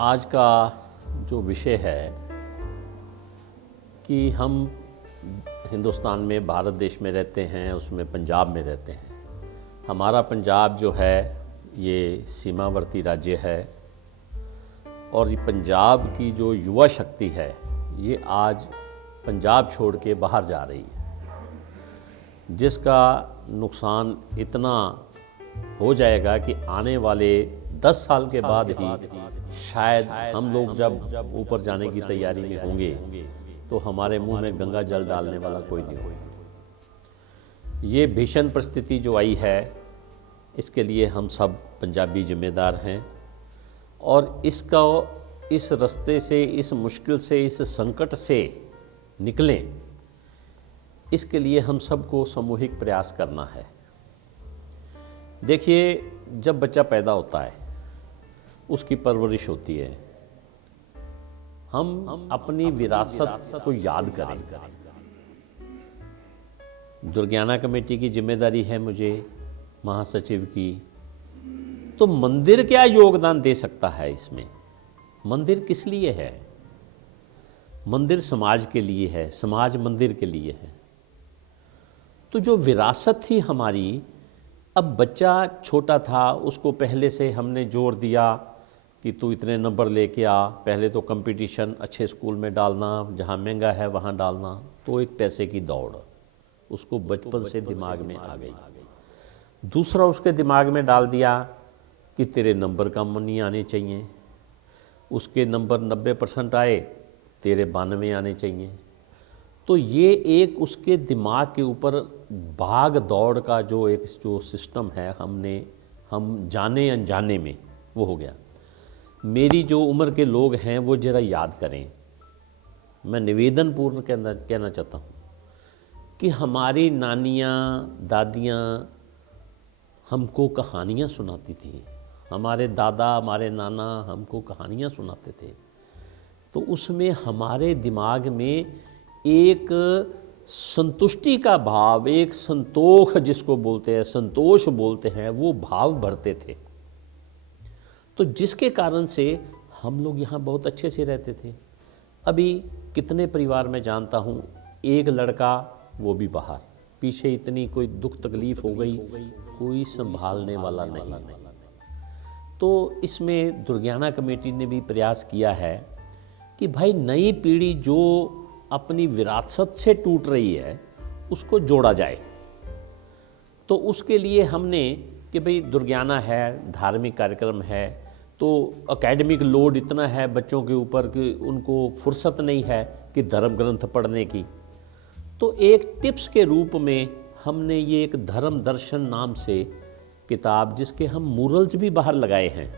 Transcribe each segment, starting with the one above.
आज का जो विषय है कि हम हिंदुस्तान में, भारत देश में रहते हैं, उसमें पंजाब में रहते हैं। हमारा पंजाब जो है ये सीमावर्ती राज्य है और ये पंजाब की जो युवा शक्ति है ये आज पंजाब छोड़ के बाहर जा रही है, जिसका नुकसान इतना हो जाएगा कि आने वाले 10 साल के बाद ही शायद हम लोग जब ऊपर जाने की तैयारी में होंगे तो हमारे मुंह में गंगा जल डालने वाला कोई नहीं होगा। ये भीषण परिस्थिति जो आई है इसके लिए हम सब पंजाबी जिम्मेदार हैं और इस रास्ते से, इस मुश्किल से, इस संकट से निकलें, इसके लिए हम सबको सामूहिक प्रयास करना है। देखिए, जब बच्चा पैदा होता है उसकी परवरिश होती है, हम अपनी विरासत को याद करें। दुर्ज्ञाना कमेटी की जिम्मेदारी है मुझे, महासचिव की, तो मंदिर क्या योगदान दे सकता है इसमें? मंदिर किस लिए है? मंदिर समाज के लिए है, समाज मंदिर के लिए है। तो जो विरासत थी हमारी, अब बच्चा छोटा था, उसको पहले से हमने जोर दिया कि तू इतने नंबर लेके आ, पहले तो कंपटीशन अच्छे स्कूल में डालना, जहाँ महंगा है वहाँ डालना, तो एक पैसे की दौड़ उसको बचपन से दिमाग में आ गई। दूसरा उसके दिमाग में डाल दिया कि तेरे नंबर कम नहीं आने चाहिए, उसके नंबर 90% आए, तेरे 92 आने चाहिए। तो ये एक उसके दिमाग के ऊपर भाग दौड़ का जो सिस्टम है हम जाने अनजाने में वो हो गया। मेरी जो उम्र के लोग हैं वो जरा याद करें, मैं निवेदन पूर्ण कहना चाहता हूँ कि हमारी नानियाँ दादियाँ हमको कहानियाँ सुनाती थी, हमारे दादा हमारे नाना हमको कहानियाँ सुनाते थे। तो उसमें हमारे दिमाग में एक संतुष्टि का भाव, एक संतोष जिसको बोलते हैं, संतोष बोलते हैं, वो भाव भरते थे। तो जिसके कारण से हम लोग यहाँ बहुत अच्छे से रहते थे। अभी कितने परिवार में जानता हूँ, एक लड़का वो भी बाहर, पीछे इतनी कोई दुख तकलीफ हो गई, कोई संभालने वाला नहीं। तो इसमें दुर्ज्ञाना कमेटी ने भी प्रयास किया है कि भाई नई पीढ़ी जो अपनी विरासत से टूट रही है उसको जोड़ा जाए। तो उसके लिए हमने कि भाई दुर्ज्ञाना है, धार्मिक कार्यक्रम है, तो एकेडमिक लोड इतना है बच्चों के ऊपर कि उनको फुर्सत नहीं है कि धर्म ग्रंथ पढ़ने की। तो एक टिप्स के रूप में हमने ये एक धर्म दर्शन नाम से किताब, जिसके हम मूरल्स भी बाहर लगाए हैं।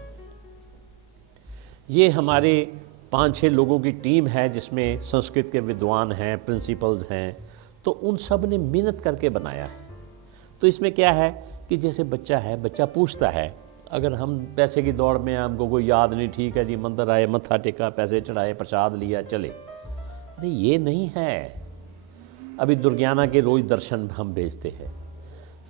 ये हमारे 5-6 लोगों की टीम है जिसमें संस्कृत के विद्वान हैं, प्रिंसिपल्स हैं, तो उन सब ने मेहनत करके बनाया है। तो इसमें क्या है कि जैसे बच्चा है, बच्चा पूछता है, अगर हम पैसे की दौड़ में हमको कोई याद नहीं, ठीक है जी, मंदिर आए, मत्था टेका, पैसे चढ़ाए, प्रसाद लिया, चले। अरे ये नहीं है। अभी दुर्ज्ञाना के रोज दर्शन हम भेजते हैं,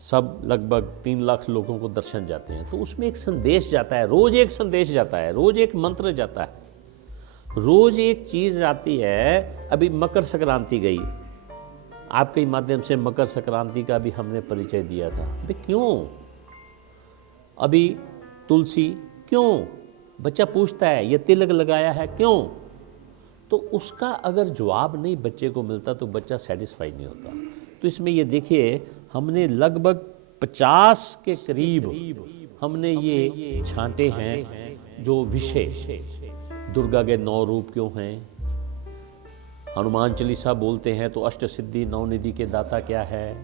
सब लगभग 3 लाख लोगों को दर्शन जाते हैं। तो उसमें एक संदेश जाता है, रोज एक संदेश जाता है, रोज एक मंत्र जाता है, रोज एक चीज़ आती है। अभी मकर संक्रांति गई, आपके माध्यम से मकर संक्रांति का भी हमने परिचय दिया था। अभी क्यों? अभी तुलसी क्यों? बच्चा पूछता है, ये तिलक लगाया है क्यों? तो उसका अगर जवाब नहीं बच्चे को मिलता तो बच्चा सेटिस्फाई नहीं होता। तो इसमें ये देखिए, हमने लगभग 50 के करीब हमने ये छांटे हैं जो विषय। दुर्गा के 9 रूप क्यों हैं, हनुमान चालीसा बोलते हैं तो अष्ट सिद्धि 9 निधि के दाता क्या है,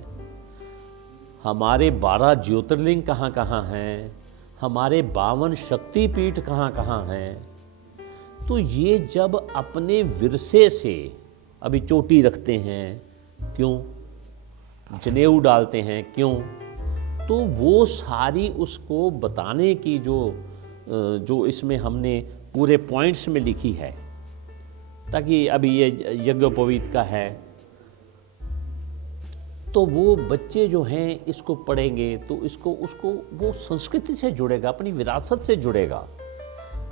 हमारे 12 ज्योतिर्लिंग कहाँ कहाँ हैं, हमारे 52 शक्तिपीठ कहाँ कहाँ हैं। तो ये जब अपने विरसे से अभी चोटी रखते हैं क्यों, जनेऊ डालते हैं क्यों, तो वो सारी उसको बताने की जो इसमें हमने पूरे पॉइंट्स में लिखी है। ताकि अभी ये यज्ञोपवीत का है, तो वो बच्चे जो हैं इसको पढ़ेंगे तो उसको वो संस्कृति से जुड़ेगा, अपनी विरासत से जुड़ेगा।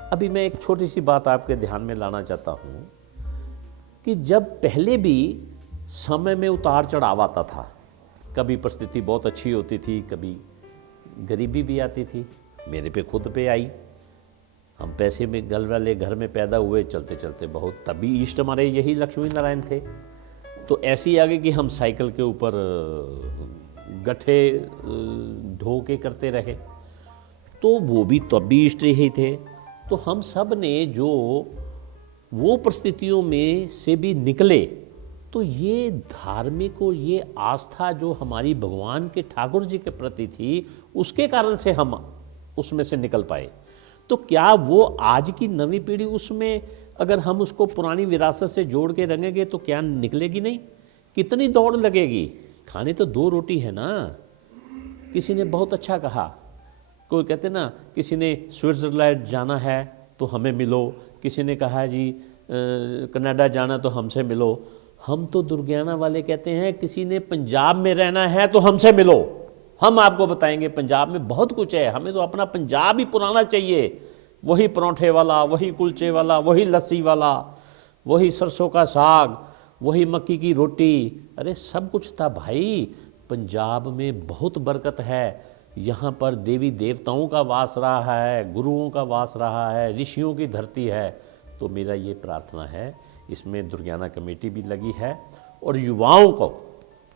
अभी मैं एक छोटी सी बात आपके ध्यान में लाना चाहता हूँ कि जब पहले भी समय में उतार चढ़ाव आता था, कभी परिस्थिति बहुत अच्छी होती थी, कभी गरीबी भी आती थी, मेरे पे खुद पे आई। हम पैसे में गल वाले घर में पैदा हुए, चलते चलते बहुत, तभी इष्ट हमारे यही लक्ष्मी नारायण थे। तो ऐसे ही आगे कि हम साइकिल के ऊपर गट्ठे ढो के करते रहे, तो वो भी तब भी इष्ट ही थे। तो हम सब ने जो वो परिस्थितियों में से भी निकले, तो ये धार्मिक और ये आस्था जो हमारी भगवान के ठाकुर जी के प्रति थी, उसके कारण से हम उसमें से निकल पाए। तो क्या वो आज की नवी पीढ़ी उसमें, अगर हम उसको पुरानी विरासत से जोड़ के रंगेंगे तो क्या निकलेगी नहीं? कितनी दौड़ लगेगी? खाने तो 2 रोटी है ना। किसी ने बहुत अच्छा कहा, कोई कहते ना, किसी ने स्विट्ज़रलैंड जाना है तो हमें मिलो, किसी ने कहा जी कनाडा जाना तो हमसे मिलो। हम तो दुर्गियाना वाले कहते हैं किसी ने पंजाब में रहना है तो हमसे मिलो, हम आपको बताएंगे पंजाब में बहुत कुछ है, हमें तो अपना पंजाब ही पुराना चाहिए, वही परोठे वाला, वही कुलचे वाला, वही लस्सी वाला, वही सरसों का साग, वही मक्की की रोटी। अरे सब कुछ था भाई। पंजाब में बहुत बरकत है, यहाँ पर देवी देवताओं का वास रहा है, गुरुओं का वास रहा है, ऋषियों की धरती है। तो मेरा ये प्रार्थना है, इसमें दुर्गियाना कमेटी भी लगी है और युवाओं को,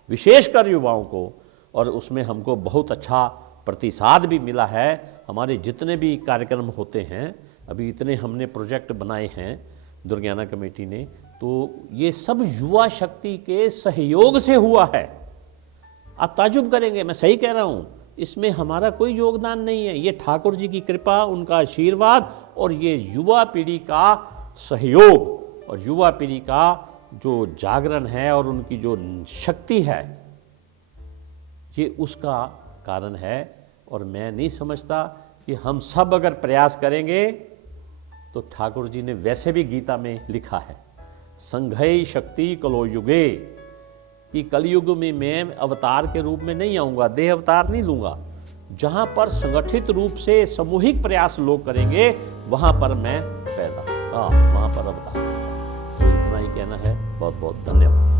विशेषकर युवाओं को, और उसमें हमको बहुत अच्छा प्रतिसाद भी मिला है। हमारे जितने भी कार्यक्रम होते हैं, अभी इतने हमने प्रोजेक्ट बनाए हैं दुर्गियाना कमेटी ने, तो ये सब युवा शक्ति के सहयोग से हुआ है। आप ताजुब करेंगे, मैं सही कह रहा हूँ, इसमें हमारा कोई योगदान नहीं है। ये ठाकुर जी की कृपा, उनका आशीर्वाद और ये युवा पीढ़ी का सहयोग और युवा पीढ़ी का जो जागरण है और उनकी जो शक्ति है, ये उसका कारण है। और मैं नहीं समझता कि हम सब अगर प्रयास करेंगे तो ठाकुर जी ने वैसे भी गीता में लिखा है, संघई शक्ति कलो युगे, कि कलयुग में मैं अवतार के रूप में नहीं आऊँगा, देह अवतार नहीं लूँगा। जहाँ पर संगठित रूप से सामूहिक प्रयास लोग करेंगे वहाँ पर मैं पैदा, वहाँ पर अवतार। तो इतना ही कहना है। बहुत बहुत धन्यवाद।